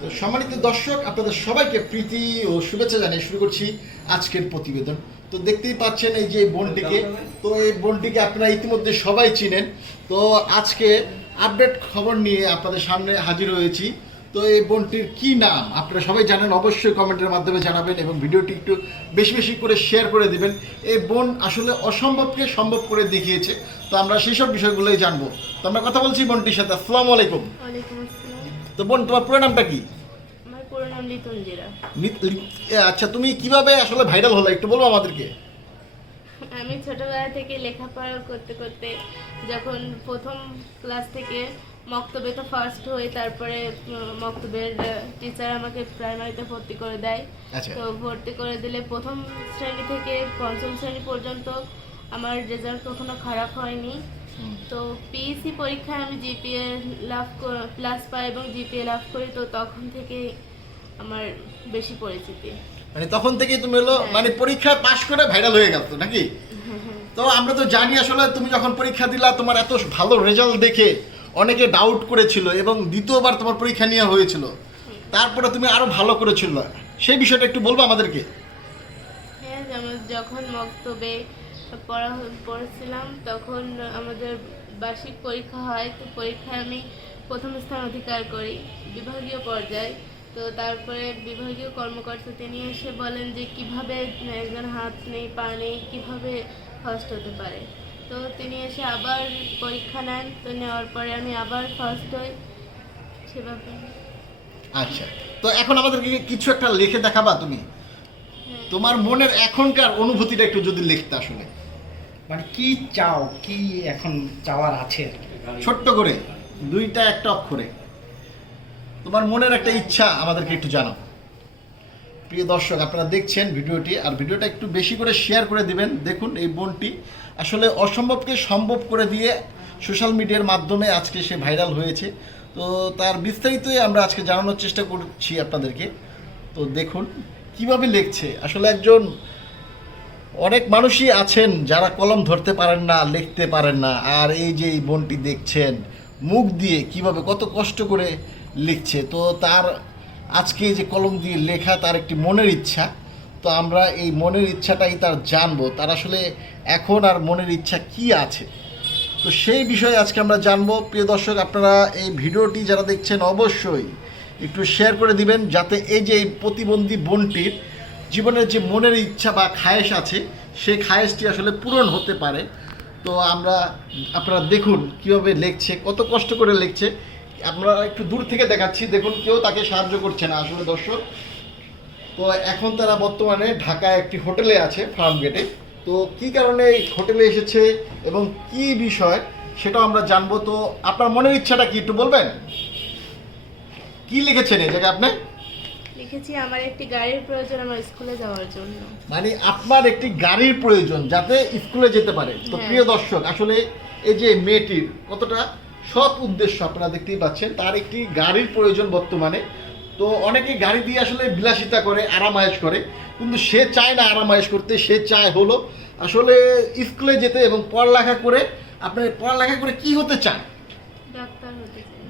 তো সম্মানিত দর্শক আপনাদের সবাইকে প্রীতি ও শুভেচ্ছা জানিয়ে শুরু করছি আজকের প্রতিবেদন। তো দেখতেই পাচ্ছেন এই যে বোনটিকে। তো এই বোনটিকে আপনারা ইতিমধ্যে সবাই চিনেন। তো আজকে আপডেট খবর নিয়ে আপনাদের সামনে হাজির হয়েছি। তো এই বোনটির কি নাম? আপনারা সবাই জানেন অবশ্যই কমেন্টের মাধ্যমে জানাবেন এবং ভিডিওটি একটু বেশি বেশি করে শেয়ার করে দিবেন। এই বোন আসলে অসম্ভবকে সম্ভব করে দেখিয়েছে। তো আমরা সেই সব বিষয়গুলোই জানব। তো আমরা কথা বলছি বোনটির সাথে। আসসালামু আলাইকুম। তো বোন তোমার পুরো নামটা কি? আমার পুরো নাম লিতঞ্জিরা আচ্ছা তুমি কীভাবে আসলে ভাইরাল হলো? একটু বলব আমাদেরকে। আমি ছোটবেলা থেকে লেখাপড়া করতে করতে যখন প্রথম ক্লাস থেকে মক্তবে তো ফার্স্ট হই তারপরে মক্তবের টিচার আমাকে প্রাইমারিতে ভর্তি করে দেয়। আচ্ছা। তো ভর্তি করে দিলে প্রথম শ্রেণি থেকে পঞ্চম শ্রেণি পর্যন্ত আমার রেজাল্ট কখনো খারাপ হয়নি। তো পিএসসি পরীক্ষায় আমি জিপিএ লাভ প্লাস পাই এবং জিপিএ লাভ করি তো তখন থেকে আমার বেশি পরিচিতি। মানে তখন থেকে তুমি হলো মানে পরীক্ষা পাশ করে ভাইরাল হয়ে গেল তো নাকি তো আমরা তো জানি আসলে তুমি যখন পরীক্ষা দিলা তোমার এত ভালো রেজাল্ট দেখে অনেকে ডাউট করেছিল এবং দ্বিতীয়বার তোমার পরীক্ষা নেওয়া হয়েছিল। তারপরে তুমি আরও ভালো করেছিল। সেই বিষয়টা একটু বলব আমাদেরকে? হ্যাঁ যখন মক্তবে পড়া পড়ছিলাম, তখন আমাদের বার্ষিক পরীক্ষা হয়, তো পরীক্ষায় আমি প্রথম স্থান অধিকার করি বিভাগীয় পর্যায়ে। তো তারপরে বিভাগীয় কর্মকর্তা তিনি এসে বলেন যে, কীভাবে একজন হাত নেই, পা নেই, কীভাবে ফার্স্ট হতে পারে? তো তিনি এসে আবার পরীক্ষা নেন, তো নেওয়ার পরে আমি আবার ফার্স্ট হই। সেভাবে। আচ্ছা তো এখন আমাদেরকে কিছু একটা লিখে দেখাবা তুমি? তোমার মনের এখনকার অনুভূতিটা একটু যদি লিখতে আসলে মানে কি চাও কি এখন চাওয়ার আছে? ছোট্ট করে দুইটা একটা অক্ষরে। তোমার মনের একটা ইচ্ছা আমাদেরকে একটু জানাও। প্রিয় দর্শক আপনারা দেখছেন ভিডিওটি আর ভিডিওটা একটু বেশি করে শেয়ার করে দিবেন। দেখুন এই বোনটি আসলে অসম্ভবকে সম্ভব করে দিয়ে সোশ্যাল মিডিয়ার মাধ্যমে আজকে সে ভাইরাল হয়েছে। তো তার বিস্তারিতই আমরা আজকে জানানোর চেষ্টা করছি আপনাদেরকে। তো দেখুন কীভাবে লিখছে? আসলে একজন, অনেক মানুষই আছেন যারা কলম ধরতে পারেন না, লিখতে পারেন না, আর এই যে এই বোনটি দেখছেন, মুখ দিয়ে কীভাবে কত কষ্ট করে লিখছে। তো তার আজকে যে কলম দিয়ে লেখা তার একটি মনের ইচ্ছা। তো আমরা এই মনের ইচ্ছাটাই তার জানব। তার আসলে এখন আর মনের ইচ্ছা কি আছে? তো সেই বিষয়ে আজকে আমরা জানব। প্রিয় দর্শক, আপনারা এই ভিডিওটি যারা দেখছেন, অবশ্যই একটু শেয়ার করে দিবেন যাতে এই যে এই প্রতিবন্ধী বোনটির জীবনের যে মনের ইচ্ছা বা খায়েশ আছে, সেই খায়েশটি আসলে পূরণ হতে পারে। তো আমরা, আপনারা দেখুন কীভাবে লিখছে, কত কষ্ট করে লিখছে। আমরা একটু দূর থেকে দেখাচ্ছি, দেখুন কেউ তাকে সাহায্য করছে না আসলে দর্শক। তো এখন তারা বর্তমানে ঢাকায় একটি হোটেলে আছে, ফার্ম গেটে। তো কি কারণে এই হোটেলে এসেছে এবং কি বিষয়, সেটাও আমরা জানব। তো আপনার মনের ইচ্ছাটা কি একটু বলবেন? কি লিখেছেন এই জায়গায় আপনি? লিখেছি আমার একটি গাড়ির প্রয়োজন আমার স্কুলে যাওয়ার জন্য। মানে আপনার একটি গাড়ির প্রয়োজন যাতে স্কুলে যেতে পারে। তো হ্যাঁ। প্রিয় দর্শক আসলে এই যে মেয়েটির কতটা সৎ উদ্দেশ্য আপনারা দেখতেই পাচ্ছেন তার একটি গাড়ির প্রয়োজন বর্তমানে। তো অনেকে গাড়ি দিয়ে আসলে বিলাসিতা করে আরামায়েশ করে কিন্তু সে চায় না আরামায়েশ করতে সে চায় হলো আসলে স্কুলে যেতে এবং পড়ালেখা করে আপনার পড়ালেখা করে কি হতে চান? ডাক্তার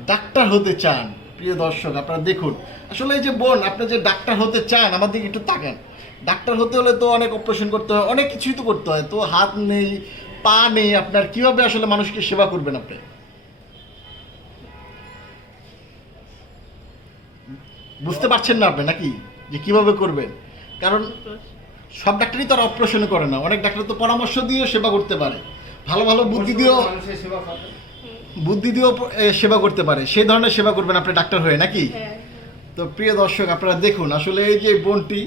ডাক্তার হতে চান। প্রিয় দর্শক আপনারা দেখুন। আসলে এই যে বোন আপনি যে ডাক্তার হতে চান আমার দিকে একটু তাকান। ডাক্তার হতে হলে তো অনেক অপারেশন করতে হয় অনেক কিছুই তো করতে হয়। তো হাত নেই পা নেই আপনার কীভাবে আসলে মানুষকে সেবা করবেন আপনি? বুঝতে পারছেন না আপনি নাকি? যে কীভাবে করবেন? কারণ সব ডাক্তারই তো আর অপারেশন করে না। অনেক ডাক্তার তো পরামর্শ দিয়েও সেবা করতে পারে। ভালো ভালো বুদ্ধি দিয়েও বুদ্ধি দিয়েও সেবা করতে পারে। সেই ধরনের সেবা করবেন আপনি ডাক্তার হয়ে নাকি? হ্যাঁ। তো প্রিয় দর্শক আপনারা দেখুন আসলে এই যে বোনটি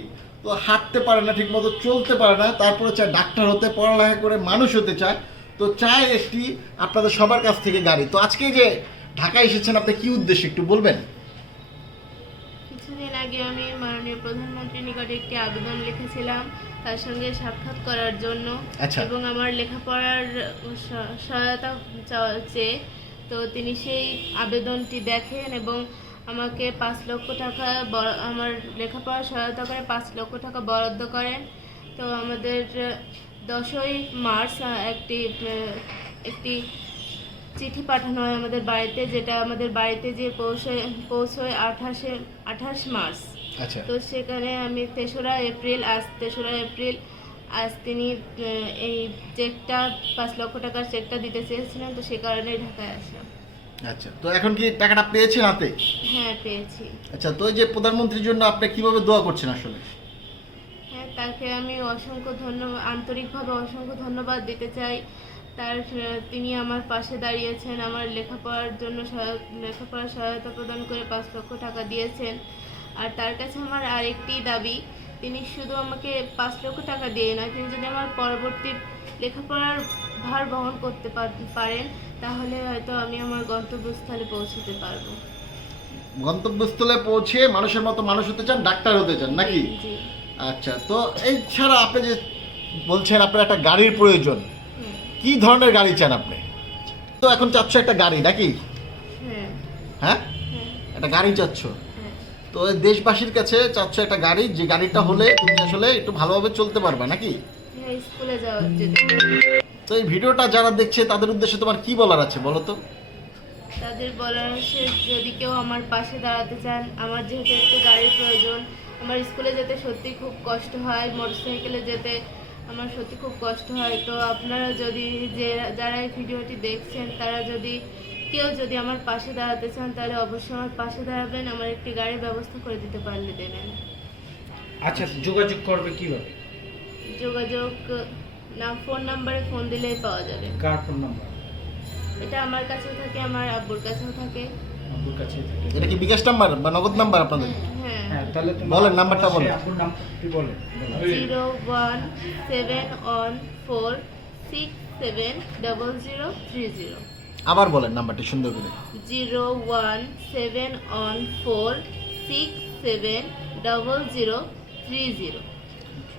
তো হাঁটতে পারে না ঠিকমতো চলতে পারে না তারপরে চায় ডাক্তার হতে পড়ালেখা করে মানুষ হতে চায় তো চায় একটি আপনাদের সবার কাছ থেকে গাড়ি। তো আজকে যে ঢাকায় এসেছেন আপনি কি উদ্দেশ্যে একটু বলবেন? কিছুদিন আগে আমি মাননীয় প্রধানমন্ত্রীর নিকটে একটি আবেদন লিখেছিলাম তার সঙ্গে সাক্ষাৎ করার জন্য আচ্ছা। এবং আমার লেখাপড়ার সহায়তা চেয়ে তো তিনি সেই আবেদনটি দেখেন এবং আমাকে পাঁচ লক্ষ টাকা আমার লেখাপড়ার সহায়তা করে পাঁচ লক্ষ টাকা বরাদ্দ করেন তো আমাদের দশই মার্চ একটি একটি চিঠি পাঠানো হয় আমাদের বাড়িতে যেটা আমাদের বাড়িতে যে পৌঁছয় পৌঁছয় আঠাশে আঠাশ মার্চ। আচ্ছা। তো সেখানে আমি তেসরা এপ্রিল আজ তেসরা এপ্রিল আজ তিনি এই চেকটা পাঁচ লক্ষ টাকার চেকটা দিতে চেয়েছিলেন তো সে কারণে ঢাকায় আসলাম। আচ্ছা তো এখন কি টাকাটা পেয়েছেন হাতে? হ্যাঁ পেয়েছি। আচ্ছা তো যে প্রধানমন্ত্রীর জন্য আপনি কীভাবে দোয়া করছেন আসলে? হ্যাঁ তাকে আমি অসংখ্য ধন্যবাদ আন্তরিকভাবে অসংখ্য ধন্যবাদ দিতে চাই। তার তিনি আমার পাশে দাঁড়িয়েছেন আমার লেখাপড়ার জন্য সহায়- লেখাপড়ার সহায়তা প্রদান করে পাঁচ লক্ষ টাকা দিয়েছেন। আর তার কাছে আমার আরেকটি দাবি তিনি শুধু আমাকে পাঁচ লক্ষ টাকা দিয়ে নয় তিনি যদি আমার পরবর্তী লেখাপড়ার ভার বহন করতে পার- পারেন তাহলে হয়তো আমি আমার গন্তব্যস্থলে পৌঁছতে পারব। গন্তব্যস্থলে পৌঁছে মানুষের মতো মানুষ হতে চান ডাক্তার হতে চান নাকি? আচ্ছা তো এই ছাড়া আপনি যে বলছেন আপনার একটা গাড়ির প্রয়োজন কি ধরনের গাড়ি চান আপনি? তো এখন চাচ্ছ একটা গাড়ি নাকি? হ্যাঁ। হ্যাঁ? হ্যাঁ। একটা গাড়ি চাচ্ছ? হ্যাঁ। তো দেশবাসীর কাছে চাচ্ছ একটা গাড়ি যে গাড়িটা হলে তুমি আসলে একটু ভালোভাবে চলতে পারবে নাকি? তো এই ভিডিওটা যারা দেখছে তাদের উদ্দেশ্যে তোমার কি বলার আছে বলো তো? তাদের বলার আছে যদি কেউ আমার পাশে দাঁড়াতে চান আমার যেহেতু একটু গাড়ির প্রয়োজন আমার স্কুলে যেতে সত্যি খুব কষ্ট হয় মোটরসাইকেলে যেতে আমার সত্যি খুব কষ্ট হয়। তো আপনারা যদি যে যারা এই ভিডিওটি দেখছেন তারা যদি কেউ যদি আমার পাশে দাঁড়াতে চান তাহলে অবশ্যই আমার পাশে দাঁড়াবেন। আমার একটি গাড়ির ব্যবস্থা করে দিতে পারলে দেবেন। আচ্ছা যোগাযোগ করবে কীভাবে? যোগাযোগ না ফোন নাম্বারে ফোন দিলেই পাওয়া যাবে। কার ফোন নাম্বার? এটা আমার কাছেও থাকে আমার আব্বুর কাছেও থাকে। আব্বুর কাছে থাকে। এটা কি বিকাশ নাম্বার বা নগদ নাম্বার আপনাদের? হ্যাঁ হ্যাঁ। তাহলে বলেন, নাম্বারটা বলেন। আব্বুর নামটি বলেন বলেন। Zero one seven one four six seven double zero three zero. আবার বলেন নাম্বারটি সুন্দর করে। Zero one seven one four six seven double zero three zero.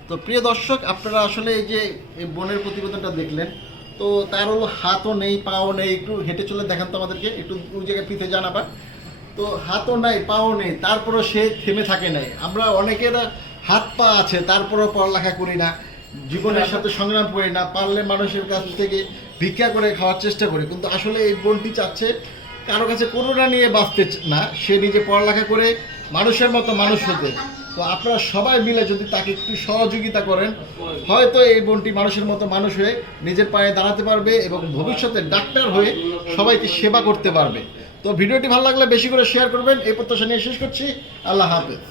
তো প্রিয় দর্শক আপনারা আসলে এই যে এই বোনের প্রতিবেদনটা দেখলেন তো তার হলো হাতও নেই, পাও নেই, একটু হেঁটে চলে দেখান তো আমাদেরকে, একটু ওই জায়গায় পিঠে যান আবার। তো হাতও নাই, পাও নেই, তারপরও সে থেমে থাকে নাই। আমরা অনেকের হাত পা আছে, তারপরও পড়ালেখা করি না, জীবনের সাথে সংগ্রাম করি না, পারলে মানুষের কাছ থেকে ভিক্ষা করে খাওয়ার চেষ্টা করি। কিন্তু আসলে এই বোনটি চাচ্ছে, কারও কাছে করোনা নিয়ে বাঁচতে না, সে নিজে পড়ালেখা করে মানুষের মতো মানুষ হতে। তো আপনারা সবাই মিলে যদি তাকে একটু সহযোগিতা করেন, হয়তো এই বোনটি মানুষের মতো মানুষ হয়ে নিজের পায়ে দাঁড়াতে পারবে এবং ভবিষ্যতে ডাক্তার হয়ে সবাইকে সেবা করতে পারবে। তো ভিডিওটি ভালো লাগলে বেশি করে শেয়ার করবেন। এই প্রত্যাশা নিয়ে শেষ করছি। আল্লাহ হাফেজ।